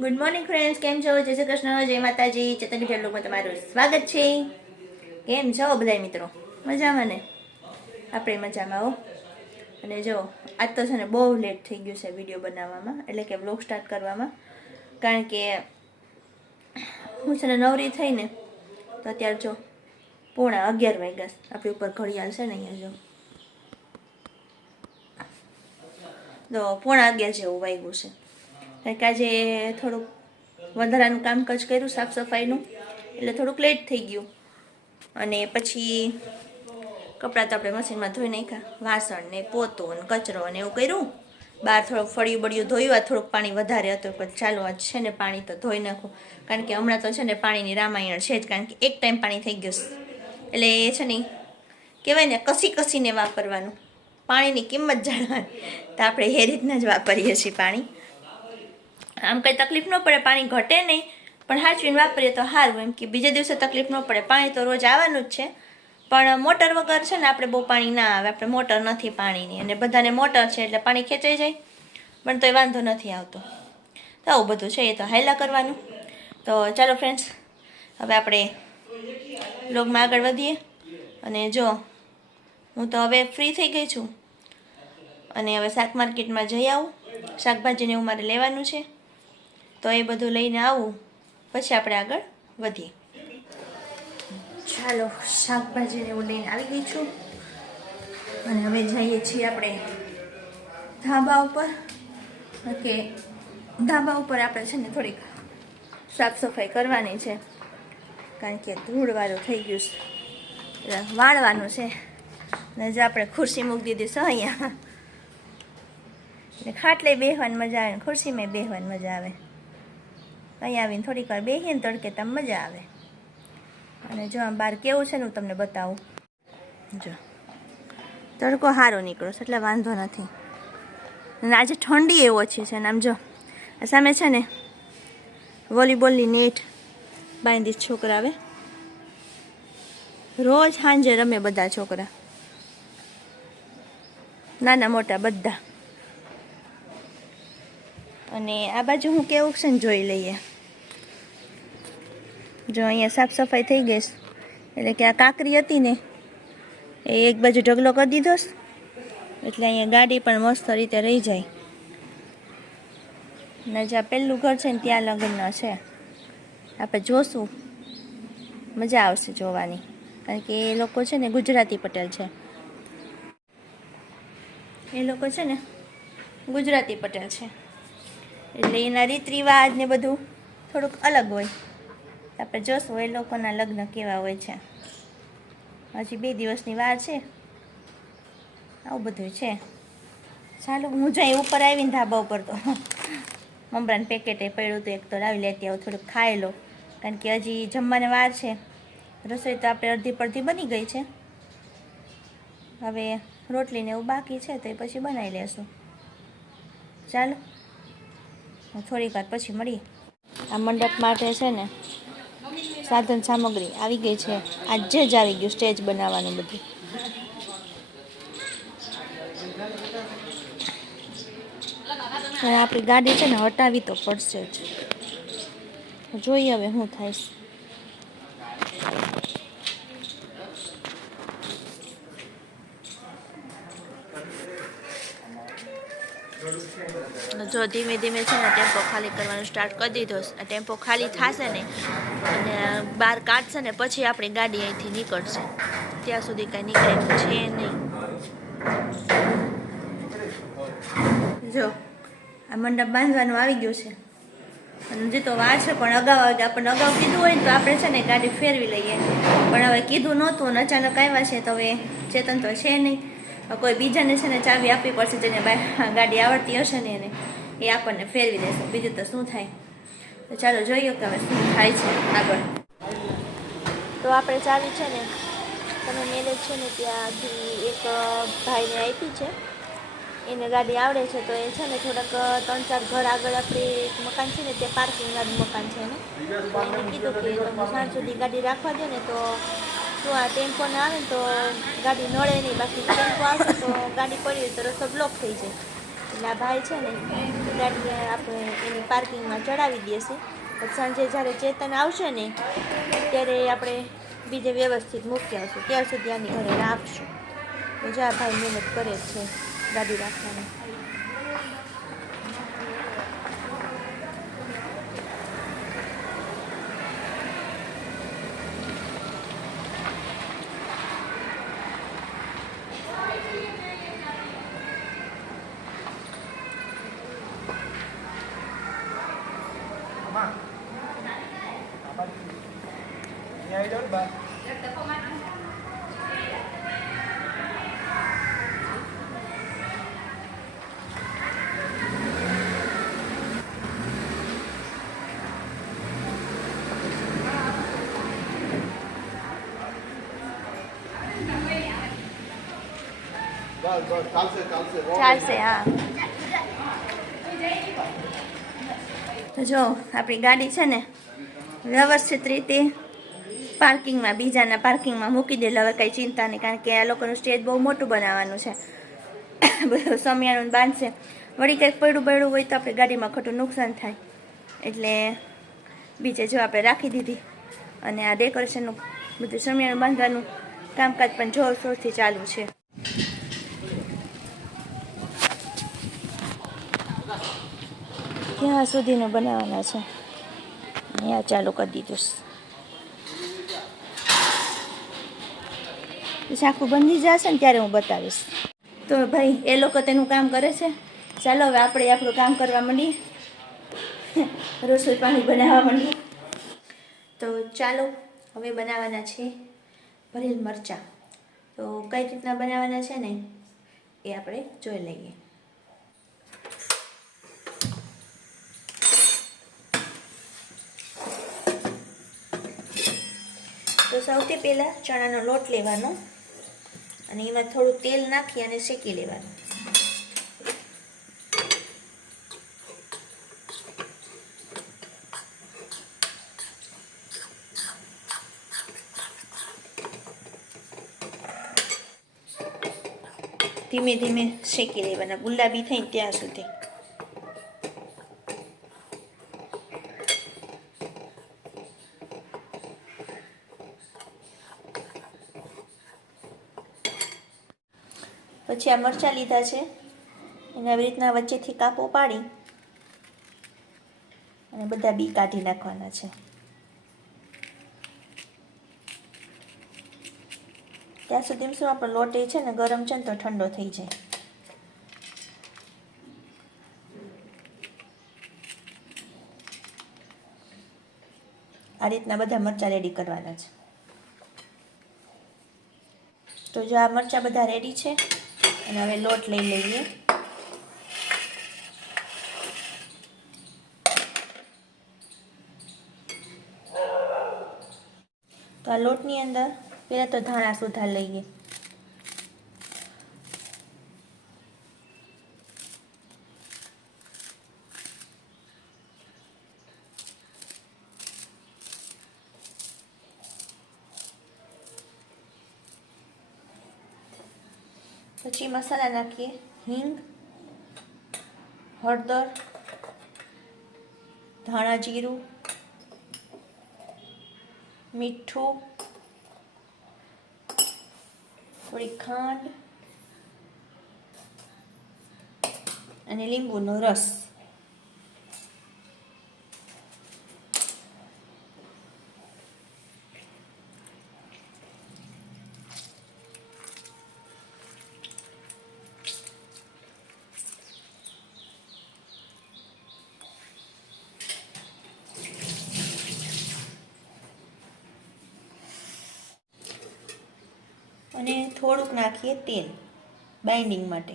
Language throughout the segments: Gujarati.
ગુડ મોર્નિંગ ફ્રેન્ડ્સ, કેમ છો? જય શ્રી કૃષ્ણ, જય માતાજી. ચેતન બ્લોગમાં તમારું સ્વાગત છે. કેમ છો બધા મિત્રો? મજામાં ને? આપણે મજામાં હો. અને જો આજ તો છે ને બહુ લેટ થઈ ગયું છે વિડીયો બનાવવામાં, એટલે કે વ્લોગ સ્ટાર્ટ કરવામાં. કારણ કે હું છે ને નવરી થઈને તો અત્યારે જો 11:30 વાગ્યા આપણી ઉપર ઘડિયાળ છે ને અહીંયા જો તો 11:30 જેવું વાગ્યું છે. કારણ કે આજે થોડુંક વધારાનું કામકાજ કર્યું સાફ સફાઈનું, એટલે થોડુંક લેટ થઈ ગયું. અને પછી કપડાં તો આપણે મશીનમાં ધોઈ નાખ્યા, વાસણ ને પોતું ને કચરો ને એવું કર્યું. બહાર થોડુંક ફળિયું બળિયું ધોયું, આ થોડુંક પાણી વધારે હતું પણ ચાલો આજ છે ને પાણી તો ધોઈ નાખું. કારણ કે હમણાં તો છે ને પાણીની રામાયણ છે જ, કારણ કે એક ટાઈમ પાણી થઈ ગયું એટલે એ છે ને કહેવાય ને કસીને વાપરવાનું, પાણીની કિંમત જાણવાની. તો આપણે એ રીતના જ વાપરીએ છીએ પાણી. આમ કંઈ તકલીફ ન પડે, પાણી ઘટે નહીં, પણ હાચવીને વાપરીએ તો સારું. એમ કે બીજા દિવસે તકલીફ ન પડે. પાણી તો રોજ આવવાનું જ છે, પણ મોટર વગર છે ને આપણે બહુ પાણી ના આવે. આપણે મોટર નથી પાણીની, અને બધાને મોટર છે એટલે પાણી ખેંચાઈ જાય, પણ તોય વાંધો નથી આવતો. તો આવું બધું છે, એ તો હાયલા કરવાનું. તો ચાલો ફ્રેન્ડ્સ, હવે આપણે વ્લોગમાં આગળ વધીએ. અને જો હું તો હવે ફ્રી થઈ ગઈ છું, અને હવે શાક માર્કેટમાં જઈ આવું. શાકભાજીને એવું મારે લેવાનું છે, તો એ બધું લઈને આવું, પછી આપણે આગળ વધીએ. ચાલો, શાકભાજીને એવું લઈને આવી ગઈ છું, અને હવે જઈએ છીએ આપણે ધાબા ઉપર. કે ધાબા ઉપર આપણે છે ને થોડીક સાફ સફાઈ કરવાની છે, કારણ કે ધૂળવાળું થઈ ગયું છે, વાળવાનું છે. ને જો આપણે ખુરશી મૂકી દીધી છે અહીંયા, એટલે ખાટલે બેસવાની મજા આવે, ખુરશીમાં બેસવાની મજા આવે. અહીંયા આવીને થોડીક વાર બેસીએ ને તડકે તો મજા આવે. અને જો આમ બહાર કેવું છે ને હું તમને બતાવું. જો તડકો સારો નીકળ્યો છે એટલે વાંધો નથી. અને આજે ઠંડી એ ઓછી છે. ને આમ જો સામે છે ને વોલીબોલની નેટ બાંધી છોકરા આવે, રોજ સાંજે રમે બધા છોકરા, નાના મોટા બધા. અને આ બાજુ હું કેવું છે ને જોઈ લઈએ. જો અહીંયા સાફ સફાઈ થઈ ગઈ, એટલે કે આ કાંકરી હતી ને એ એક બાજુ ઢગલો કરી દીધો, એટલે અહીંયા ગાડી પણ મસ્ત રીતે રહી જાય. ને જ્યાં પહેલું ઘર છે ને ત્યાં લગ્ન છે. આપણે જોશું, મજા આવશે જોવાની, કારણ કે એ લોકો છે ને ગુજરાતી પટેલ છે. એ લોકો છે ને ગુજરાતી પટેલ છે, એટલે એના રીત રિવાજ ને બધું થોડુંક અલગ હોય. આપણે જોશું એ લોકોના લગ્ન કેવા હોય છે. હજી 2 દિવસની વાર છે. આવું બધું છે. ચાલો, હું જઈ ઉપર આવીને ધાબા ઉપર તો મમરાનું પેકેટ એ પડ્યું હતું, એક તો લાવી લેતી આવું, થોડુંક ખાઈ લો. કારણ કે હજી જમવાને વાર છે. રસોઈ તો આપણે અડધી પડધી બની ગઈ છે, હવે રોટલીને એવું બાકી છે તો એ પછી બનાવી લેશું. ચાલો, થોડીક વાર પછી મળીએ. આ મંડપ માટે છે ને સાધન સામગ્રી આવી ગઈ છે. આજે જ આવી ગયું સ્ટેજ બનાવવાનું બધું. હવે આપણી ગાડી છે ને હટાવી તો પડશે જ. જોઈએ હવે શું થાય. જો ધીમે ધીમે છે ને ટેમ્પો ખાલી કરવાનું સ્ટાર્ટ કરી દીધો. આ ટેમ્પો ખાલી થશે ને અને બહાર કાઢશે ને પછી આપણી ગાડી અહીંથી નીકળશે. ત્યાં સુધી કાંઈ નીકળે એમ છે નહીં. જો આ મંડપ બાંધવાનું આવી ગયું છે, અને હજી તો વાર છે, પણ આપણને અગાઉ કીધું હોય ને તો આપણે છે ને ગાડી ફેરવી લઈએ. પણ હવે કીધું નહોતું અને અચાનક આવ્યા છે, તો હવે ચેતન તો છે નહીં. કોઈ બીજાને છે ને ચાવી આપવી પડશે, જેને ગાડી આવડતી હશે ને એને, એ આપણને ફેરવી દેશે. બીજું તો શું થાય. તો ચાલો જોઈએ કે હવે શું થાય છે આગળ. તો આપણે ચાવી છે ને તમે મેરેજ છે ને ત્યાંથી એક ભાઈને આપી છે, એને ગાડી આવડે છે. તો એ છે ને થોડાક 3-4 ઘર આગળ આપણે એક મકાન છે ને તે પાર્કિંગ વાળું મકાન છે ને, તો એને કીધું કે તમે સાંજ સુધી ગાડી રાખવા દો ને, તો શું આ ટેમ્પો ને આવે ને તો ગાડી નડે નહીં, બાકી ટેમ્પો આવશે તો ગાડી પડી તો રસ્તો બ્લોક થઈ જાય. એટલે આ ભાઈ છે ને ગાડી આપણે એની પાર્કિંગમાં ચડાવી દેશે. પણ સાંજે જ્યારે ચેતન આવશે ને ત્યારે આપણે બીજે વ્યવસ્થિત મૂકી આવશું. ત્યાં સુધી આની ઘરે રાખશું. તો જ્યાં ભાઈ મહેનત કરે છે ગાડી રાખવાની. ચાલશે. હા, તો જો આપણી ગાડી છે ને વ્યવસ્થિત રીતે પાર્કિંગમાં, બીજાના પાર્કિંગમાં મૂકી દે. હવે કંઈ ચિંતા નહીં, કારણ કે આ લોકોનું સ્ટેજ બહુ મોટું બનાવવાનું છે. બધું સમિયાણું બાંધશે. વળી કંઈક પડ્યું હોય તો આપણે ગાડીમાં ખોટું નુકસાન થાય. એટલે બીજે જો આપણે રાખી દીધી. અને આ ડેકોરેશનનું બધું સમિયાણું બાંધવાનું કામકાજ પણ જોરશોરથી ચાલુ છે. ત્યાં સુધીનું બનાવવાના છે. અહીંયા ચાલુ કરી દીધું. આખું બંધી જશે ને ત્યારે હું બતાવીશ. તો ભાઈ એ લોકો તેનું કામ કરે છે. ચાલો હવે આપણે આપણું કામ કરવા માંડીએ. રસોઈ પાણી બનાવવા માંડીએ. તો ચાલો હવે બનાવવાના છે ભરેલ મરચાં. તો કઈ રીતના બનાવવાના છે ને એ આપણે જોઈ લઈએ. તો સૌથી પહેલાં ચણાનો લોટ લેવાનો અને એમાં થોડું તેલ નાખી અને શેકી લેવાનું. ધીમે ધીમે શેકી લેવાના, ગુલાબી થાય ત્યાં સુધી. પછી આ મરચાં લીધા છે એને આવી રીતના વચ્ચેથી કાપો પાડી અને બધા બી કાઢી નાખવાના છે. ત્યાં સુધી શું આપણો લોટ એ છે ને ગરમ છે ને તો ઠંડો થઈ જાય. આ રીતના બધા મરચાં રેડી કરવાના છે. તો જો આ મરચાં બધા રેડી છે અને હવે લોટ લઈ લઈએ. તો આ લોટની અંદર પહેલાં તો ધાણા સુધાર લઈએ. પછી મસાલા નાખીએ. હિંગ, હળદર, ધાણા જીરું, મીઠું, થોડી ખાંડ અને લીંબુનો રસ. અને થોડુંક નાખીએ તેલ બાઇન્ડિંગ માટે.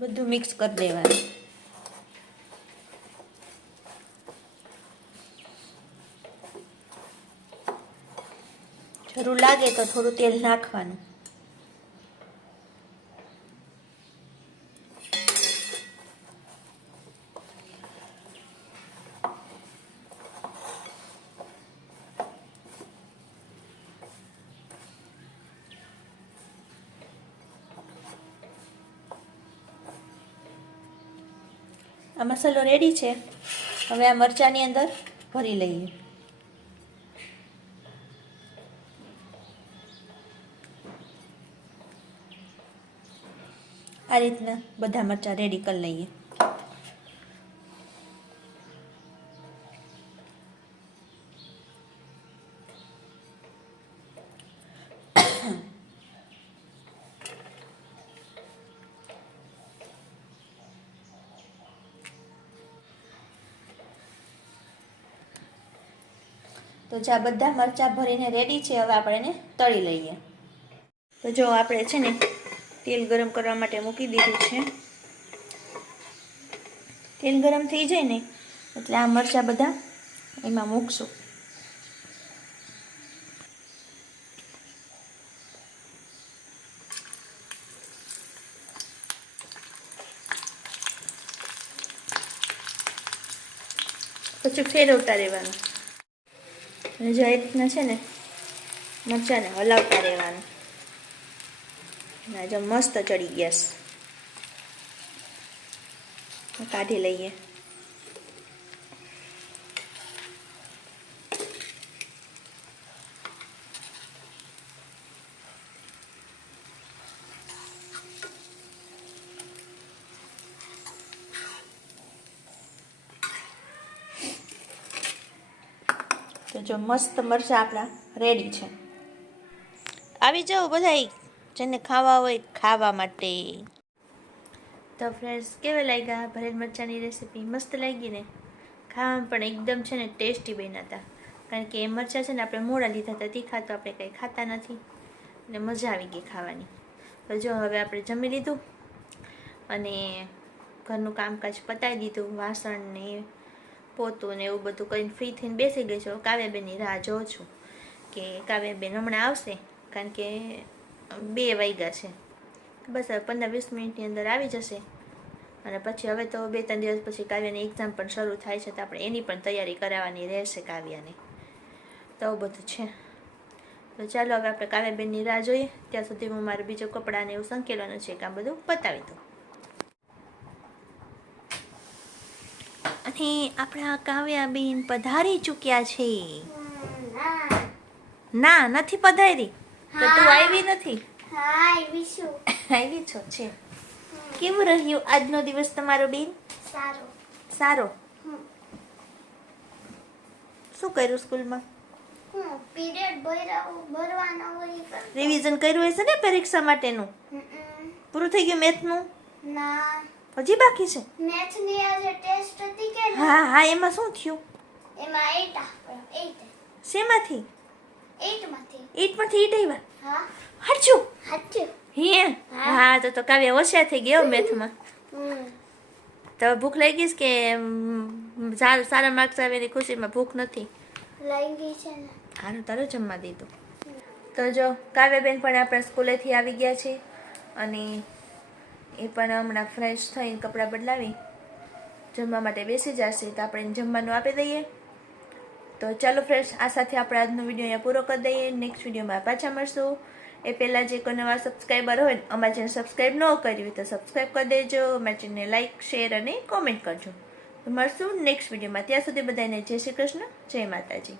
બધું મિક્સ કરી દેવાનું. જરૂર લાગે તો થોડું તેલ નાખવાનું. આ મસાલો રેડી છે. હવે આ મરચાંની અંદર ભરી લઈએ. આ રીતના બધા મરચાં રેડી કરી લઈએ. તો જે આ બધા મરચાં ભરીને રેડી છે. હવે આપણે એને તળી લઈએ. તો જો આપણે છે ને તેલ ગરમ કરવા માટે મૂકી દીધું છે. તેલ ગરમ થઈ જાય ને એટલે આ મરચાં બધા એમાં મૂકશું. પછી ફેરવતા રહેવાનું અને જે રીતના છે ને મરચાંને હલાવતા રહેવાનું. જો મસ્ત ચડી ગયા છે. કાઢી લઈએ. તો જો મસ્ત મરચાં આપણા રેડી છે. આવી જાઓ બધાય જેને ખાવા હોય ખાવા માટે. તો ફ્રેન્ડ્સ કેવા લાગ્યા ભરેલ મરચાંની રેસીપી? મસ્ત લાગી ને? ખાવામાં પણ એકદમ છે ને ટેસ્ટી બન્યા હતા. કારણ કે એ મરચાં છે ને આપણે મોડા લીધા હતા. તીખા તો આપણે કંઈ ખાતા નથી ને મજા આવી ગઈ ખાવાની. તો જો હવે આપણે જમી લીધું અને ઘરનું કામકાજ પતાવી દીધું. વાસણ ને પોતું ને એવું બધું કરીને ફ્રી થઈને બેસી ગઈ છું. કાવ્યાબેનની રાહ જોઉં છું કે કાવ્યાબેન હમણાં આવશે. કારણ કે 2 વાગ્યા છે. બસ હવે 15-20 મિનિટની અંદર આવી જશે. અને પછી હવે તો 2-3 દિવસ પછી કાવ્યાની એક્ઝામ પણ શરૂ થાય છે. તો આપણે એની પણ તૈયારી કરાવવાની રહેશે કાવ્યાને. તો આવું બધું છે. તો ચાલો હવે આપણે કાવ્યાબેનની રાહ જોઈએ. ત્યાં સુધી હું મારું બીજું કપડાને એવું સંકેલવાનું છે કે આ બધું પતાવી દઉં. અને આપણા કાવ્યાબેન પધારી ચૂક્યા છે. ના નથી પધારી. તો તું આવી નથી? આવી છો છે. કેવું રહ્યું આજનો દિવસ તમારો બેન? સારો. શું કર્યું સ્કૂલમાં? રિવિઝન કર્યું હશે ને પરીક્ષા માટેનું? પૂરું થઈ ગયું મેથનું? હજી બાકી છે? હા એમાં શું થયું? શેમાંથી? 8 માંથી 8 આવ્યા? હાચું? હે હા. તો કાવ્ય હોશિયાર થઈ ગયો મેથમાં. તો ભૂખ લાગી છે કે સારા માર્ક્સ આવે એની ખુશીમાં ભૂખ નથી લાગી છે ને? હારું તારો જમવા દીધું. તો જો કાવ્યાબેન પણ આપણા સ્કૂલેથી આવી ગયા છે અને એ પણ હમણાં ફ્રેશ થઈને કપડાં બદલાવી જમવા માટે બેસી જશે. તો આપણે જમવાનું આપી દઈએ. તો ચાલો ફ્રેન્ડ્સ, આ સાથે આપણે આજનો વિડીયો અહીંયા પૂરો કરી દઈએ. નેક્સ્ટ વિડીયોમાં પાછા મળશું. એ પહેલાં જે કોઈ નવા સબસ્ક્રાઈબર હોય અમારી ચેનલ સબસ્ક્રાઈબ ન કરી હોય તો સબસ્ક્રાઈબ કરી દેજો. અમારી ચેનલને લાઇક, શેર અને કોમેન્ટ કરજો. તો મળશું નેક્સ્ટ વિડીયોમાં. ત્યાં સુધી બધાને જય શ્રી કૃષ્ણ, જય માતાજી.